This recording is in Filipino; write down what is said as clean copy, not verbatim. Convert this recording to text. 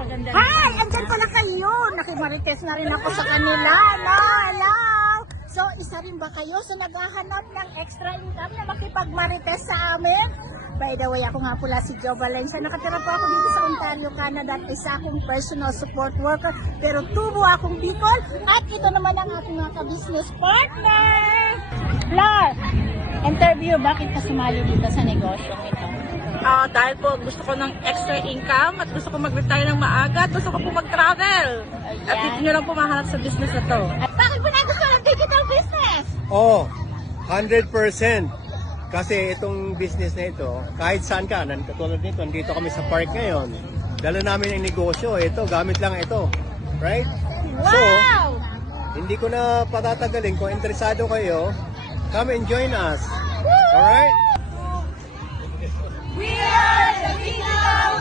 napakaganda. Hi! Andyan pala kayo! Nakimarites na rin ako sa kanila. No, hello! So, isa rin ba kayo sa naghahanap ng extra income na makipagmarites sa amin? By the way, ako nga pala si Jo Valencia. Nakatira po ako dito sa Ontario, Canada at isa akong personal support worker. Pero tubo akong Bicol at ito naman ang aking mga ka-business partner. Flor, interview, bakit ka sumali dito sa negosyong ito? Dahil po gusto ko ng extra income at gusto ko mag-retire ng maaga at gusto ko po mag-travel. At dito nyo lang po mahanap sa business na to. At bakit po nagustuhan ang digital business? Oh, 100%. Kasi itong business na ito, kahit saan ka, katulad nito, nandito kami sa park ngayon. Dala namin ang negosyo, ito, gamit lang ito. Right? So, Wow! hindi ko na patatagalin. Kung interesado kayo, come and join us. Alright? We are the Digital